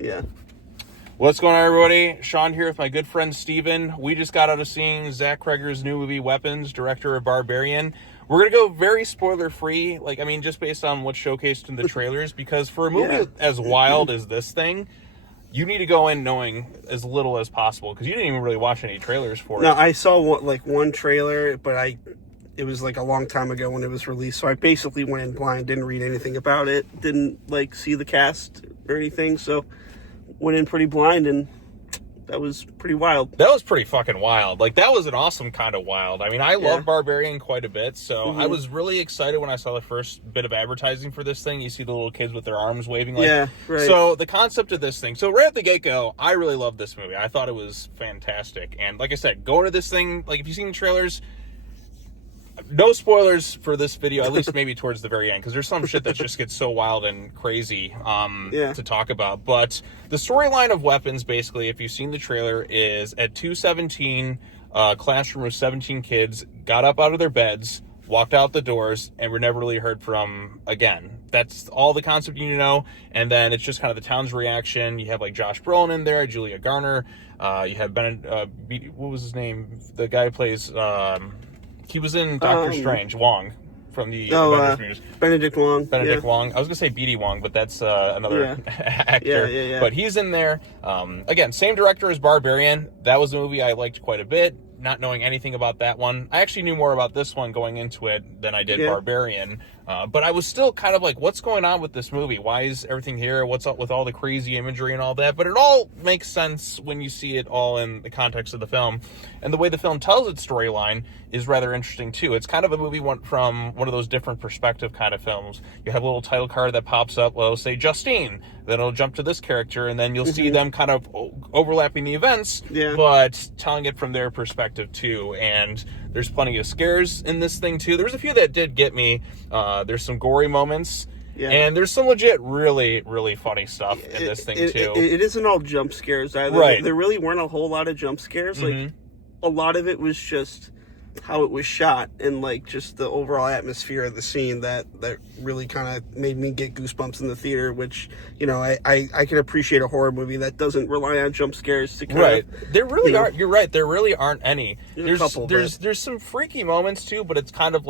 Yeah. What's going on, everybody? Sean here with my good friend Steven. We just got out of seeing Zach Cregger's new movie, Weapons, director of Barbarian. We're going to go very spoiler-free, just based on what's showcased in the trailers, because for a movie as wild as this thing, you need to go in knowing as little as possible, because you didn't even really watch any trailers for it. No, I saw one trailer, but it was a long time ago when it was released, so I basically went in blind, didn't read anything about it, didn't see the cast or anything, so went in pretty blind, and that was pretty wild. That was pretty fucking wild. That was an awesome kind of wild. I mean, I love Barbarian quite a bit, so I was really excited when I saw the first bit of advertising for this thing. You see the little kids with their arms waving. Right. So the concept of this thing. So right at the get-go, I really loved this movie. I thought it was fantastic. And like I said, going to this thing, if you've seen the trailers, no spoilers for this video, at least maybe towards the very end, because there's some shit that just gets so wild and crazy to talk about. But the storyline of Weapons, basically, if you've seen the trailer, is at 2:17, classroom with 17 kids got up out of their beds, walked out the doors, and were never really heard from again. That's all the concept you need to know. And then it's just kind of the town's reaction. You have Josh Brolin in there, Julia Garner. You have what was his name? The guy who plays... he was in Doctor Strange, Wong, from the Avengers movies. Benedict Wong. Wong. I was going to say BD Wong, but that's another actor. Yeah. But he's in there. Again, same director as Barbarian. That was a movie I liked quite a bit, not knowing anything about that one. I actually knew more about this one going into it than I did Barbarian. But I was still kind of what's going on with this movie? Why is everything here? What's up with all the crazy imagery and all that? But it all makes sense when you see it all in the context of the film. And the way the film tells its storyline is rather interesting, too. It's kind of a movie from one of those different perspective kind of films. You have a little title card that pops up, it'll say Justine, then it'll jump to this character, and then you'll see them kind of overlapping the events, but telling it from their perspective, too. And there's plenty of scares in this thing, too. There's a few that did get me. There's some gory moments. Yeah. And there's some legit, really, really funny stuff in this thing, too. It isn't all jump scares either. Right. There really weren't a whole lot of jump scares. A lot of it was just how it was shot and just the overall atmosphere of the scene that really kind of made me get goosebumps in the theater, which I can appreciate a horror movie that doesn't rely on jump scares to kind of, there really aren't. You're right, there really aren't any. There's a couple, there's some freaky moments too, but it's kind of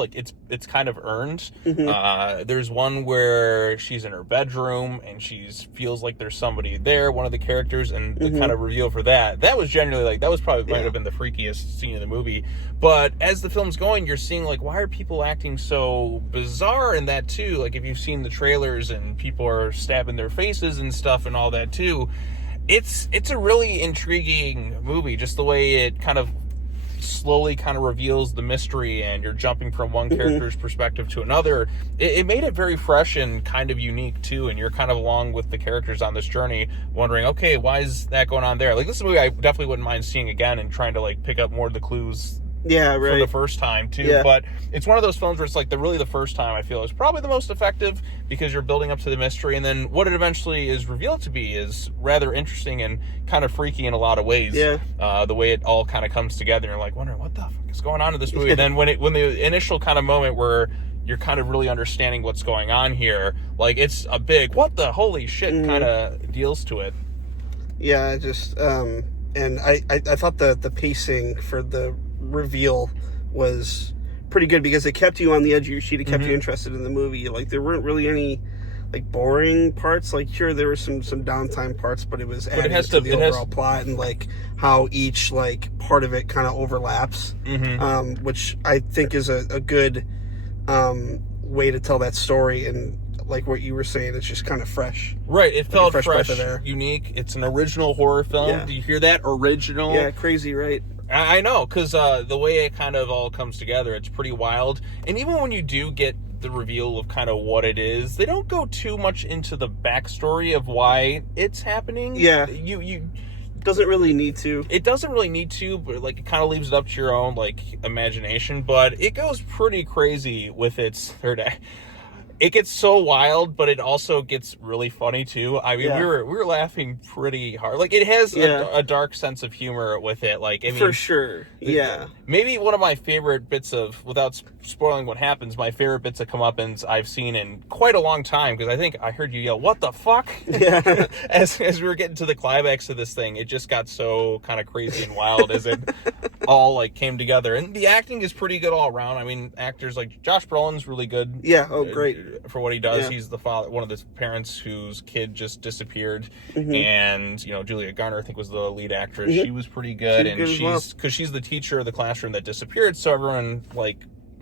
it's kind of earned. There's one where she's in her bedroom and she feels like there's somebody there, one of the characters, and the kind of reveal for that was genuinely that was probably might have been the freakiest scene in the movie. But as the film's going, you're seeing why are people acting so bizarre in that too? If you've seen the trailers and people are stabbing their faces and stuff and all that too, it's a really intriguing movie. Just the way it kind of slowly kind of reveals the mystery, and you're jumping from one character's perspective to another. It made it very fresh and kind of unique too, and you're kind of along with the characters on this journey, wondering, okay, why is that going on there? This is a movie I definitely wouldn't mind seeing again and trying to pick up more of the clues. For the first time too, but it's one of those films where it's the first time I feel is probably the most effective, because you're building up to the mystery, and then what it eventually is revealed to be is rather interesting and kind of freaky in a lot of ways. The way it all kind of comes together, and you're wondering what the fuck is going on in this movie. And then when the initial kind of moment where you're kind of really understanding what's going on here, it's a big what the holy shit kind of deals to it. And I thought the pacing for the reveal was pretty good, because it kept you on the edge of your seat. It kept you interested in the movie. There weren't really any boring parts. Sure, there were some downtime parts, but it was added to the overall plot, and how each part of it kind of overlaps, which I think is a good way to tell that story. And what you were saying, it's just kind of fresh. Right, it felt fresh, unique. It's an original horror film. Do you hear that? Original. Yeah, crazy, right? I know, because the way it kind of all comes together, it's pretty wild. And even when you do get the reveal of kind of what it is, they don't go too much into the backstory of why it's happening. Yeah. You doesn't really need to. It doesn't really need to, but it kind of leaves it up to your own imagination. But it goes pretty crazy with its third act. It gets so wild, but it also gets really funny too. I mean, Yeah. we were laughing pretty hard. Like, it has a dark sense of humor with it. Like, I mean, for sure. Yeah. Maybe one of my favorite bits of, without spoiling what happens, my favorite bits of comeuppance I've seen in quite a long time, because I think I heard you yell, "What the fuck?" Yeah. as we were getting to the climax of this thing. It just got so kind of crazy and wild as it all like came together. And the acting is pretty good all around. I mean, actors like Josh Brolin's really good. Yeah. Oh, great. For what he does. Yeah. He's the father, one of the parents whose kid just disappeared. And, you know, Julia Garner, I think, was the lead actress. She was pretty good. She was good as because she's the teacher of the classroom that disappeared, so everyone, like,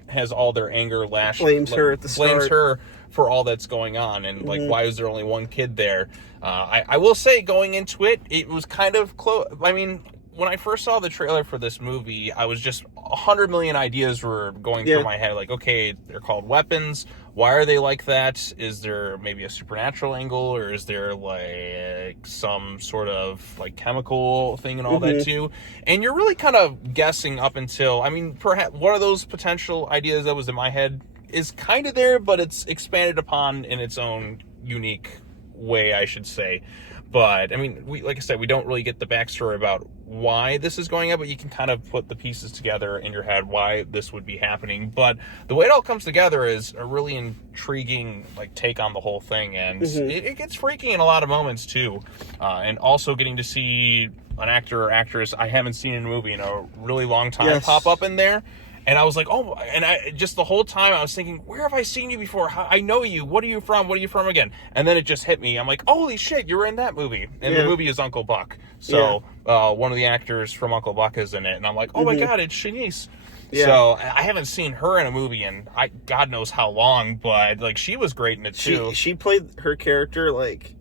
has all their anger blames her at the start. Blames her for all that's going on, and like, why is there only one kid there? I will say, going into it, it was kind of close. I mean, when I first saw the trailer for this movie, I was just 100 million ideas were going through my head. Like, okay, they're called weapons. Why are they like that? Is there maybe a supernatural angle, or is there like some sort of like chemical thing and all that too? And you're really kind of guessing up until, I mean, perhaps one of those potential ideas that was in my head is kind of there, but it's expanded upon in its own unique way, I should say. But I mean, like I said, we don't really get the backstory about why this is going on, but you can kind of put the pieces together in your head why this would be happening. But the way it all comes together is a really intriguing like take on the whole thing, and it gets freaky in a lot of moments too. And also getting to see an actor or actress I haven't seen in a movie in a really long time pop up in there. And I was like, oh, and I just the whole time I was thinking, where have I seen you before? I know you. What are you from? What are you from again? And then it just hit me. I'm like, holy shit, you were in that movie. And the movie is Uncle Buck. So one of the actors from Uncle Buck is in it. And I'm like, oh my God, it's Shanice. Yeah. So I haven't seen her in a movie in God knows how long, but like she was great in it too. She played her character like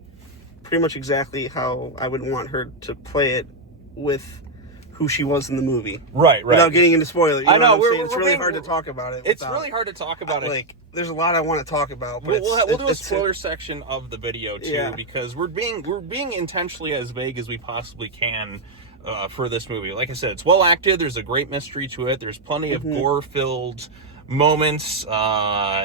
pretty much exactly how I would want her to play it with who she was in the movie. Right. Without getting into spoilers. I know. It's really hard to talk about it. It's really hard to talk about it. Like, there's a lot I want to talk about. But we'll do a spoiler section of the video, too, because we're being intentionally as vague as we possibly can for this movie. Like I said, it's well acted. There's a great mystery to it. There's plenty of gore-filled moments.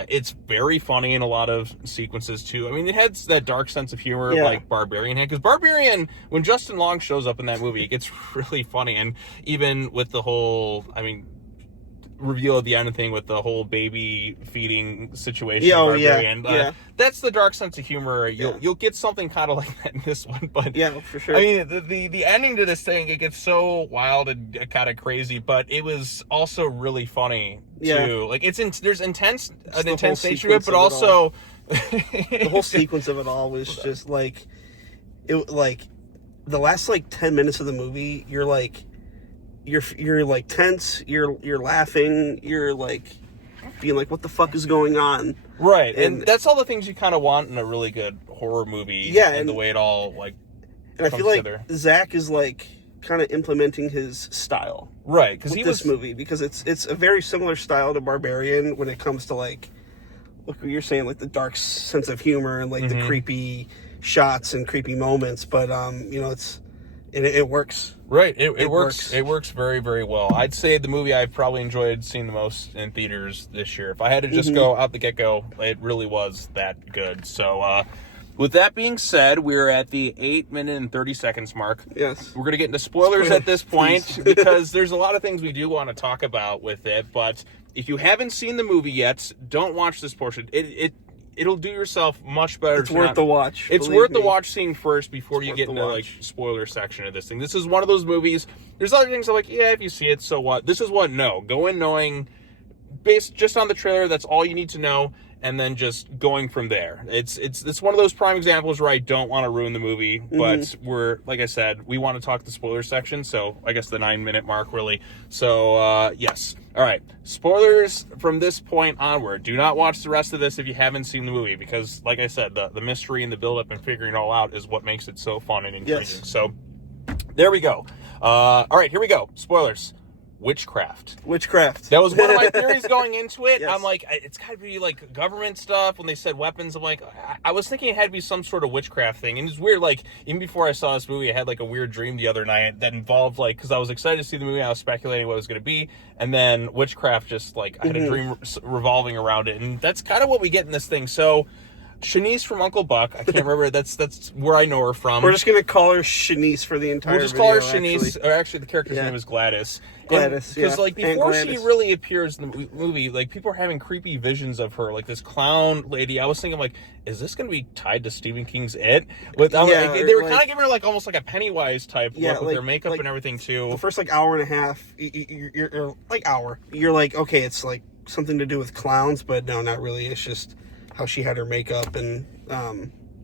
It's very funny in a lot of sequences too. I mean, it has that dark sense of humor like Barbarian had, because Barbarian, when Justin Long shows up in that movie, it gets really funny. And even with the whole, I mean, reveal at the end thing with the whole baby feeding situation, Barbarian, that's the dark sense of humor. You'll get something kind of like that in this one, but for sure. I mean, the ending to this thing, it gets so wild and kind of crazy, but it was also really funny too. Like there's an intense nature to it, but also the whole sequence of it all was just like it. Like the last like 10 minutes of the movie, you're like tense, you're laughing, you're like being like, what the fuck is going on? Right. And that's all the things you kind of want in a really good horror movie. Yeah. And the way it all like and I feel together. Like Zach is like kind of implementing his style. Right. Because this movie, because it's a very similar style to Barbarian when it comes to like what you're saying, like the dark sense of humor and like the creepy shots and creepy moments. But you know, it works. Right. It works. It works very, very well. I'd say the movie I've probably enjoyed seeing the most in theaters this year. If I had to just go out the get-go, it really was that good. So, with that being said, we're at the 8-minute and 30 seconds mark. Yes. We're going to get into spoilers at this point because there's a lot of things we do want to talk about with it. But if you haven't seen the movie yet, don't watch this portion. It'll do yourself much better. It's worth the watch. It's worth the watch seeing first before you get into like spoiler section of this thing. This is one of those movies. There's other things I'm like, yeah, if you see it, so what? This is what? No. Go in knowing, based just on the trailer, that's all you need to know, and then just going from there. It's one of those prime examples where I don't want to ruin the movie, but we're, like I said, we want to talk the spoiler section, so I guess the 9-minute mark, really. So, yes. All right. Spoilers from this point onward. Do not watch the rest of this if you haven't seen the movie, because, like I said, the mystery and the build-up and figuring it all out is what makes it so fun and intriguing. Yes. So, there we go. All right, here we go. Spoilers. witchcraft. That was one of my theories going into it. Yes. I'm like, it's got to be like government stuff. When they said weapons, I'm like, I was thinking it had to be some sort of witchcraft thing. And it's weird, like, even before I saw this movie, I had like a weird dream the other night that involved, like, because I was excited to see the movie, I was speculating what it was going to be. And then witchcraft just, like, I had a dream revolving around it. And that's kind of what we get in this thing. So, Shanice from Uncle Buck, I can't remember, that's where I know her from. We're just going to call her Shanice for the entire We'll just call her video, Shanice, or actually the character's name is Gladys. Because, like, Aunt before she Gladys. really appears in the movie, like, people are having creepy visions of her, like, this clown lady. I was thinking, like, is this going to be tied to Stephen King's It? They were kind of giving her, like, almost like a Pennywise type look with their makeup and everything, too. The first, like, hour and a half, you're like, okay, it's, like, something to do with clowns, but no, not really. It's just how she had her makeup and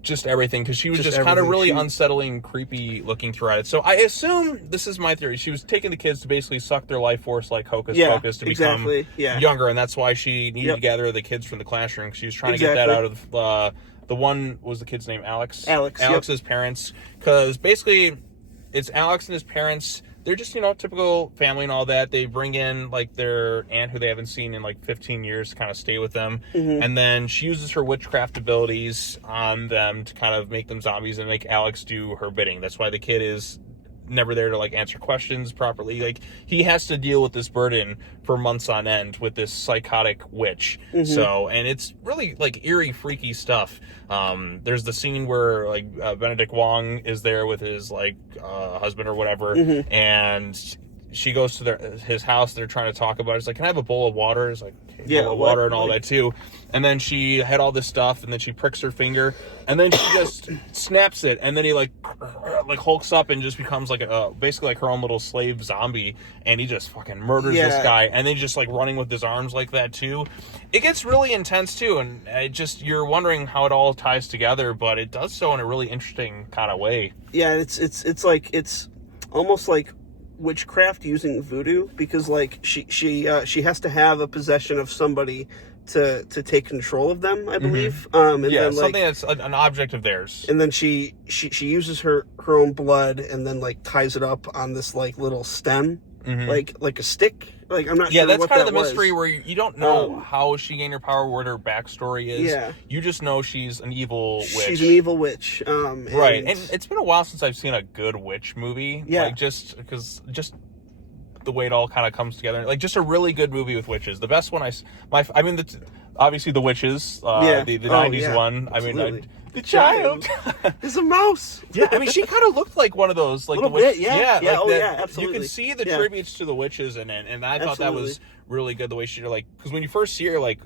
just everything, because she was just kind of really unsettling, creepy looking throughout it. So I assume, this is my theory, she was taking the kids to basically suck their life force like Hocus Pocus to become younger, and that's why she needed to gather the kids from the classroom. She was trying to get that out of the one, what was the kid's name? Alex's parents, because basically it's Alex and his parents. They're just, typical family and all that. They bring in, like, their aunt who they haven't seen in, like, 15 years to kind of stay with them. And then she uses her witchcraft abilities on them to kind of make them zombies and make Alex do her bidding. That's why the kid is never there to, like, answer questions properly. Like, he has to deal with this burden for months on end with this psychotic witch. So, and it's really, like, eerie, freaky stuff. There's the scene where, like, Benedict Wong is there with his, like, husband or whatever, and she goes to his house. They're trying to talk about it. It's like, can I have a bowl of water? It's like, okay, bowl of water and all that too. And then she had all this stuff, and then she pricks her finger, and then she just snaps it, and then he like hulks up and just becomes like basically like her own little slave zombie, and he just fucking murders this guy, and then just like running with his arms like that too. It gets really intense too, and you're wondering how it all ties together, but it does so in a really interesting kind of way. Yeah, it's like, it's almost like witchcraft using voodoo, because like she has to have a possession of somebody to take control of them, I believe. And then, something that's an object of theirs. And then she uses her own blood and then like ties it up on this like little stem, like a stick. Like, I'm not sure that's what kind that of the mystery was. where you don't know how she gained her power, what her backstory is. Yeah. You just know she's an evil witch. She's an evil witch. Right. And it's been a while since I've seen a good witch movie. Yeah. Like, just the way it all kind of comes together. Like, just a really good movie with witches. The best one obviously The Witches, the 90s one. Absolutely. I mean, the child is a mouse. Yeah, I mean, she kind of looked like one of those, like a little the witch. bit, yeah. Absolutely. You can see the tributes to the witches, and I thought that was really good. The way she because when you first see her, like,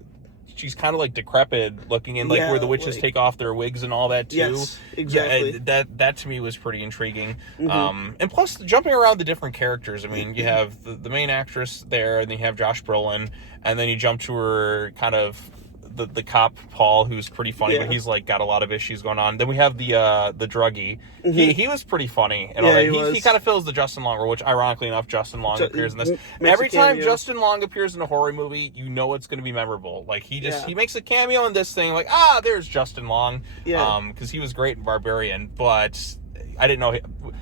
she's kind of like decrepit looking in, like where the witches take off their wigs and all that too. Yes, exactly. Yeah, that to me was pretty intriguing. And plus jumping around the different characters. I mean, you have the main actress there, and then you have Josh Brolin, and then you jump to her kind of the cop Paul, who's pretty funny, but he's like got a lot of issues going on. Then we have the druggie. He was pretty funny and all that. He kind of fills the Justin Long role, which ironically enough, Justin Long appears in this. Every time Justin Long appears in a horror movie, you know it's going to be memorable. Like, he makes a cameo in this thing, like, there's Justin Long, because he was great in Barbarian, but I didn't know.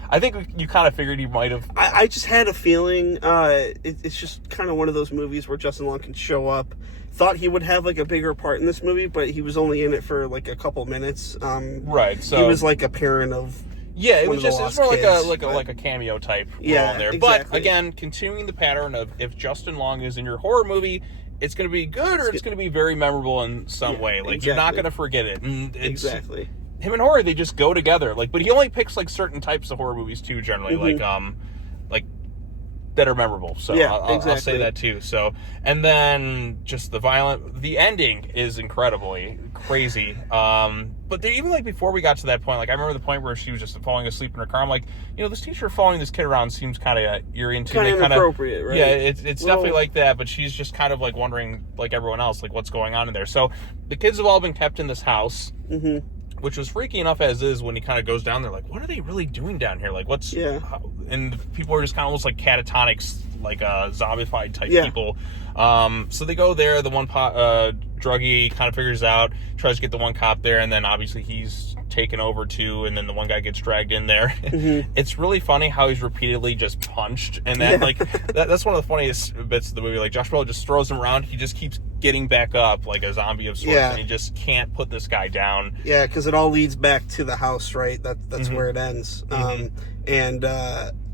I think you kind of figured he might have. I just had a feeling. It's just kind of one of those movies where Justin Long can show up. Thought he would have like a bigger part in this movie, but he was only in it for like a couple minutes. Right. So he was like a parent of. Yeah, it was more like a cameo type role in there. Exactly. But again, continuing the pattern of if Justin Long is in your horror movie, it's going to be good or it's going to be very memorable in some way. Like, you're not going to forget it. And exactly. Him and horror, they just go together. Like, but he only picks like certain types of horror movies too, generally. Like that are memorable. So I'll say that too. So, and then just the ending is incredibly crazy. But even like before we got to that point, like I remember the point where she was just falling asleep in her car. I'm like, this teacher following this kid around seems kind of eerie and kind of inappropriate, right? Yeah, it's definitely like that. But she's just kind of like wondering, like everyone else, like what's going on in there. So the kids have all been kept in this house. Which was freaky enough as is when he kind of goes down there, like, what are they really doing down here? Like, what's... Yeah. And people are just kind of almost like catatonics, like zombified type people. So they go there. The one druggie, kind of figures out, tries to get the one cop there, and then obviously he's taken over too, and then the one guy gets dragged in there. It's really funny how he's repeatedly just punched, and that like that's one of the funniest bits of the movie. Like Josh Brolin just throws him around, he just keeps getting back up like a zombie of sorts, and he just can't put this guy down. Yeah, because it all leads back to the house, right? That's where it ends. And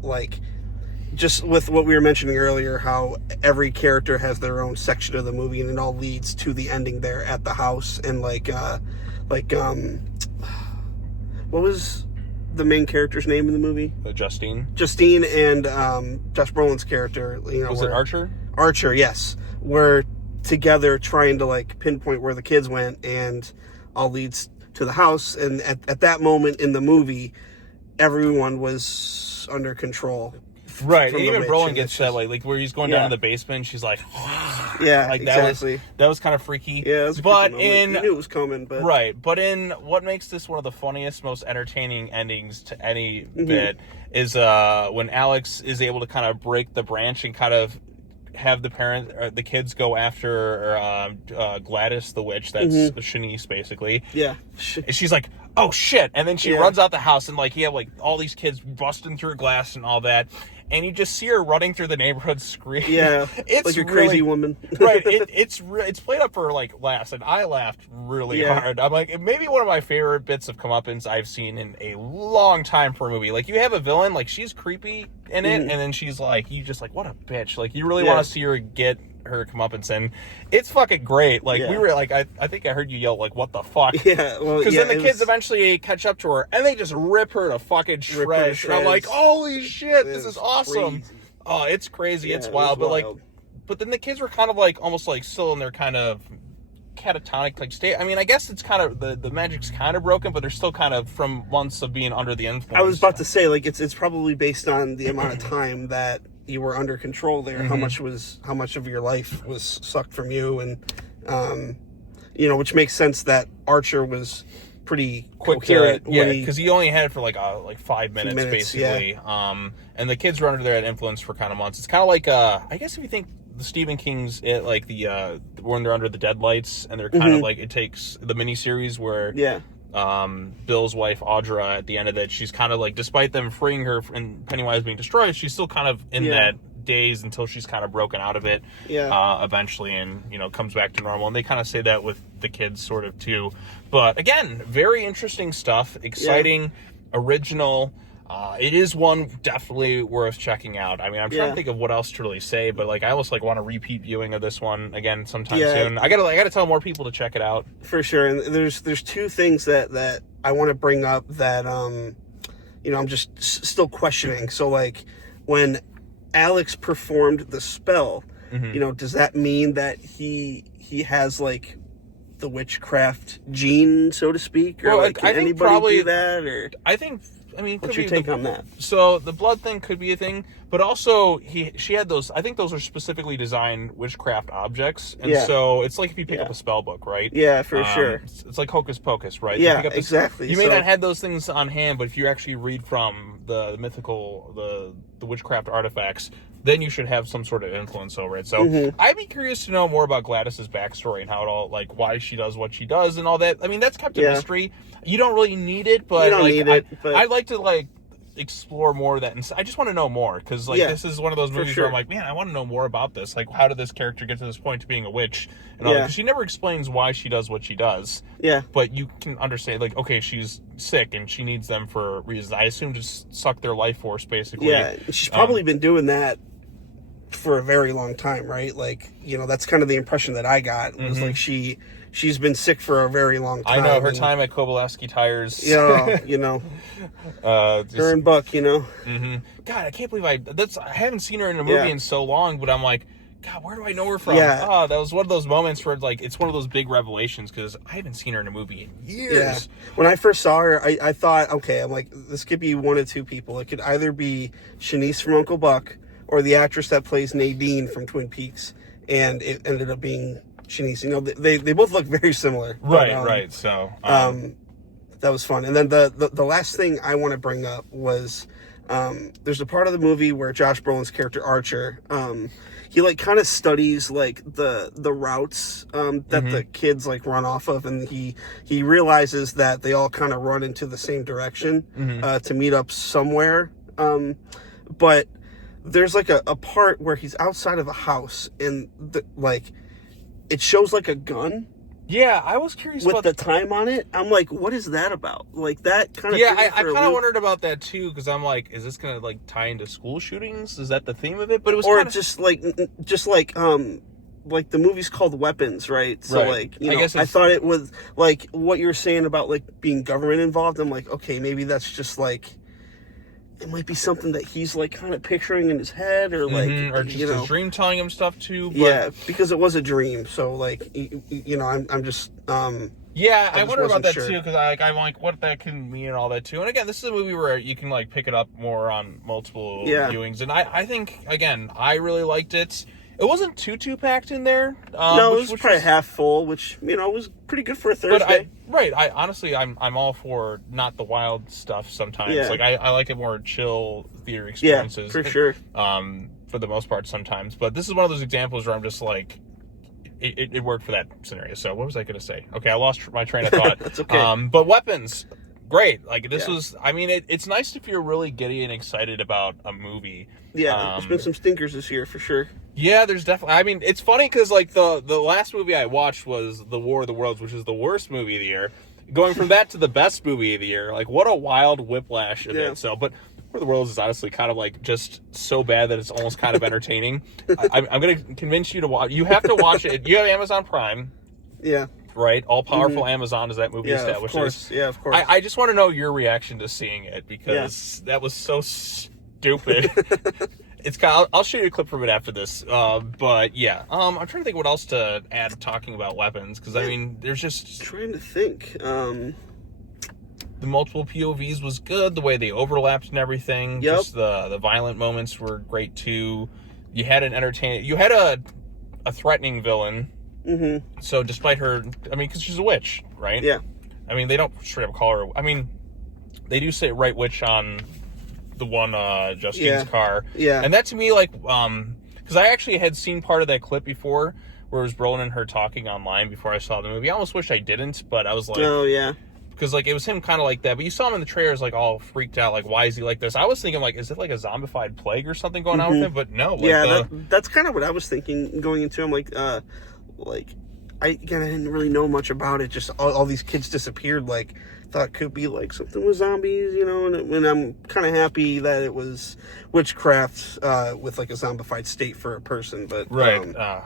like, just with what we were mentioning earlier, how every character has their own section of the movie, and it all leads to the ending there at the house. And what was the main character's name in the movie? Justine. Justine and Josh Brolin's character. You know, was it Archer? Archer, yes. Were together trying to like pinpoint where the kids went, and all leads to the house. And at that moment in the movie, everyone was under control. Right, and even Brolin gets that way, like where he's going down to the basement, she's like, yeah, like exactly. That was kind of freaky. Yeah, it was a but creepy moment. You knew it was coming, but but in what makes this one of the funniest, most entertaining endings to any bit is when Alex is able to kind of break the branch and kind of have the kids go after Gladys the witch, that's Shanice basically. Yeah. And she's like, oh shit, and then she runs out the house, and like you have like all these kids busting through glass and all that, and you just see her running through the neighborhood screaming. Yeah, it's like a crazy woman. Right, it's played up for like laughs, and I laughed really hard. I'm like, maybe one of my favorite bits of comeuppance I've seen in a long time for a movie. Like, you have a villain, like she's creepy in it, and then she's like, you just like, what a bitch. Like, you really want to see her get her comeuppance, and it's fucking great. Like, we were like, I think I heard you yell like, what the fuck? Yeah, well, because then the kids eventually catch up to her, and they just rip her to fucking shreds. And I'm like, holy shit, this is awesome. Crazy. Oh, it's crazy. It's wild. But like, but then the kids were kind of like almost like still in their kind of catatonic like state. I mean, I guess it's kind of the magic's kind of broken, but they're still kind of from months of being under the influence. I was about to say, like, it's probably based on the amount of time that you were under control there. How much of your life was sucked from you, and you know, which makes sense that Archer was pretty quick coherent. Because he only had it for like 5 minutes basically. And the kids were under that influence for kind of months. It's kind of like I guess if you think the Stephen King's like the when they're under the deadlights, and they're kind of like, it takes the miniseries where Bill's wife Audra, at the end of it, she's kind of like, despite them freeing her and Pennywise being destroyed, she's still kind of in that daze until she's kind of broken out of it eventually, and you know, comes back to normal. And they kind of say that with the kids sort of too. But again, very interesting stuff, exciting, original. It is one definitely worth checking out. I mean, I'm trying to think of what else to really say, but like, I almost like want a repeat viewing of this one again sometime soon. I gotta tell more people to check it out for sure. And there's two things that I want to bring up that you know, I'm just still questioning. So like, when Alex performed the spell, you know, does that mean that he has like the witchcraft gene, so to speak, or like, can anybody do that? Or I mean, what's your take on that? So the blood thing could be a thing, but also she had those. I think those are specifically designed witchcraft objects, and so it's like if you pick up a spell book, right? Yeah, for sure. It's like Hocus Pocus, right? Yeah, exactly. You may not have those things on hand, but if you actually read from the mythical, the witchcraft artifacts, then you should have some sort of influence over it. So I'd be curious to know more about Gladys's backstory and how it all, like, why she does what she does and all that. I mean, that's kept a mystery. You don't really need it, but I'd like to like explore more of that, and I just want to know more, because like this is one of those movies where I'm like, man, I want to know more about this. Like, how did this character get to this point to being a witch? And all that? Because she never explains why she does what she does. Yeah, but you can understand, like, okay, she's sick and she needs them for reasons. I assume just suck their life force, basically. Yeah, she's probably been doing that for a very long time, right? Like, you know, that's kind of the impression that I got, was like she's been sick for a very long time. I know, her time at Kowalski Tires. Yeah, you know, her and Buck, you know. God, I can't believe I haven't seen her in a movie in so long, but I'm like, God, where do I know her from? Yeah. Oh, that was one of those moments where, like, it's one of those big revelations, because I haven't seen her in a movie in years. Yeah. When I first saw her, I thought, okay, I'm like, this could be one of two people. It could either be Shanice from Uncle Buck, or the actress that plays Nadine from Twin Peaks, and it ended up being Shanice. You know, they both look very similar. Right. So, That was fun. And then the last thing I want to bring up was there's a part of the movie where Josh Brolin's character Archer, he like kind of studies like the routes that the kids like run off of, and he realizes that they all kind of run into the same direction to meet up somewhere. But there's like a part where he's outside of a house, and like it shows like a gun. Yeah, I was curious with about the time on it. I'm like, what is that about? Like that kind of. Yeah, I kind of wondered about that too, because I'm like, is this gonna like tie into school shootings? Is that the theme of it? But it was, or kinda... just like the movie's called Weapons, right? So right. like, you know, I thought it was like what you were saying about like being government involved. I'm like, okay, maybe that's just like. It might be something that he's like kind of picturing in his head, or like, or just his dream telling him stuff too. But... Yeah, because it was a dream. So like, you know, I'm just. Yeah, I wonder about that too, because I'm like, what that can mean and all that too. And again, this is a movie where you can like pick it up more on multiple viewings, and I think again, I really liked it. It wasn't too packed in there. No, it was probably half full, which, you know, was pretty good for a Thursday. I honestly, I'm all for not the wild stuff sometimes. Yeah. Like, I like it more chill theater experiences. Yeah, for sure. For the most part sometimes. But this is one of those examples where I'm just like, it worked for that scenario. So what was I going to say? Okay, I lost my train of thought. That's okay. But Weapons, great. Like, this was, I mean, it's nice if you're really giddy and excited about a movie. Yeah, there's been some stinkers this year, for sure. Yeah, there's definitely... I mean, it's funny because, like, the last movie I watched was The War of the Worlds, which is the worst movie of the year. Going from that to the best movie of the year, like, what a wild whiplash in it. So, but War of the Worlds is honestly kind of, like, just so bad that it's almost kind of entertaining. I'm going to convince you to watch... You have to watch it. You have Amazon Prime. Yeah. Right? All-powerful Amazon, as that movie establishes. Of course. Yeah, of course. I just want to know your reaction to seeing it, because that was so stupid. It's kind of, I'll show you a clip from it after this, but yeah, I'm trying to think what else to add talking about Weapons, because I mean, there's just trying to think. The multiple POVs was good, the way they overlapped and everything. Yep. Just the violent moments were great too. You had a threatening villain. Mm-hmm. So despite her, I mean, because she's a witch, right? Yeah. I mean, they don't straight up call her. I mean, they do say right witch on the one Justine's car. Yeah. And that to me, like, because I actually had seen part of that clip before where it was Brolin and her talking online before I saw the movie. I almost wish I didn't, but I was like... Oh, yeah. Because, like, it was him kind of like that. But you saw him in the trailers, like, all freaked out. Like, why is he like this? I was thinking, like, is it like a zombified plague or something going on with him? But no. Like, that's kind of what I was thinking going into. I'm like, I didn't really know much about it. Just all these kids disappeared. Like, thought it could be like something with zombies, you know. And I'm kind of happy that it was witchcraft with like a zombified state for a person. But yeah,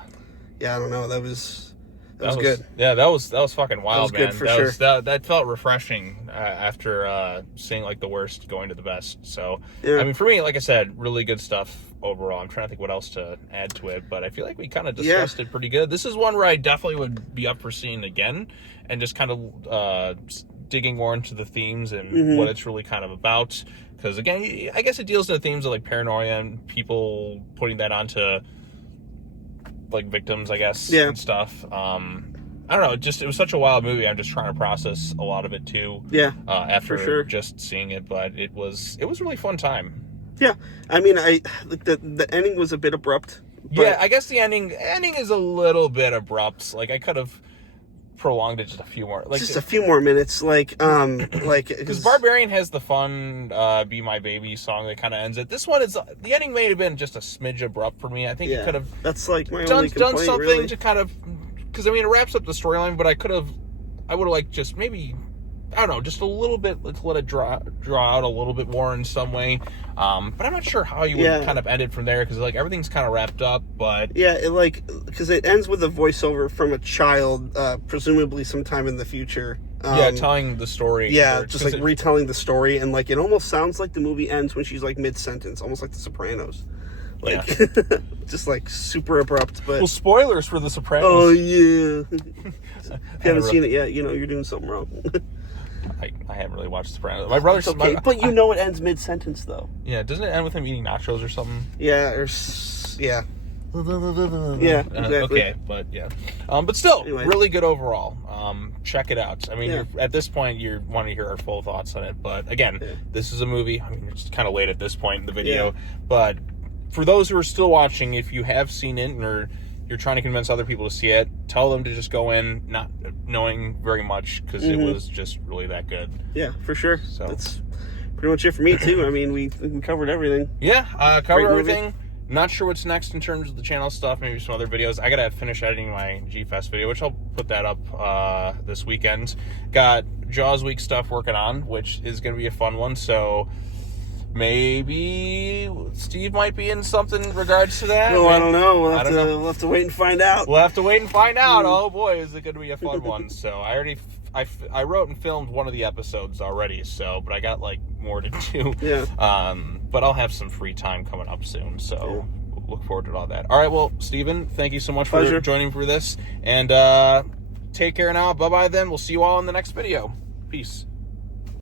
I don't know. That was good. Yeah, that was fucking wild, man. Good for sure. That felt refreshing after seeing like the worst going to the best. So yeah. I mean, for me, like I said, really good stuff overall. I'm trying to think what else to add to it, but I feel like we kind of discussed it pretty good. This is one where I definitely would be up for seeing again and just kind of digging more into the themes and what it's really kind of about. Because again, I guess it deals with the themes of like paranoia and people putting that onto like victims, I guess, and stuff. I don't know, it was such a wild movie. I'm just trying to process a lot of it too. Yeah, after just seeing it, but it was a really fun time. Yeah, I mean, the ending was a bit abrupt. But... Yeah, I guess the ending is a little bit abrupt. Like I could have prolonged it just a few more, like just a few more minutes, like because Barbarian has the fun "Be My Baby" song that kind of ends it. This one is the ending may have been just a smidge abrupt for me. I think you could have only complaint, done something really. to kind of, because I mean it wraps up the storyline, but I would have like just maybe, I don't know, just a little bit, let's let it draw out a little bit more in some way. But I'm not sure how you would kind of end it from there, because like everything's kind of wrapped up, but because it ends with a voiceover from a child, presumably sometime in the future. Telling the story. Yeah, just like retelling the story, and like it almost sounds like the movie ends when she's like mid-sentence, almost like The Sopranos. Like, just like super abrupt, but... Well, spoilers for The Sopranos. Oh, yeah. If you haven't seen it yet, you know, you're doing something wrong. I haven't really watched Sopranos. My brother's... Okay, but you know it ends mid-sentence, though. Yeah, doesn't it end with him eating nachos or something? Yeah, Yeah, exactly. Okay, but yeah. But still, Anyway. really good overall. Check it out. I mean, Yeah. at this point, you want to hear our full thoughts on it. But again, this is a movie. I mean, it's kind of late at this point in the video. Yeah. But for those who are still watching, if you have seen it or you're trying to convince other people to see it, tell them to just go in not knowing very much because it was just really that good. Yeah, for sure. So That's pretty much it for me, too. I mean, we covered everything. Yeah, covered Great movie. everything. Not sure what's next in terms of the channel stuff, maybe some other videos. I gotta finish editing my G-Fest video, which I'll put that up this weekend. Got Jaws Week stuff working on, which is gonna be a fun one, so maybe Steve might be in something in regards to that. Oh, I don't know. We'll I don't know. we'll have to wait and find out. We'll have to wait and find out. Oh boy, is it gonna be a fun one. So I wrote and filmed one of the episodes already, but I got like more to do. Yeah. But I'll have some free time coming up soon, so we'll look forward to all that. All right, well, Steven, thank you so much for joining for this, and take care now. Bye-bye then. We'll see you all in the next video. Peace.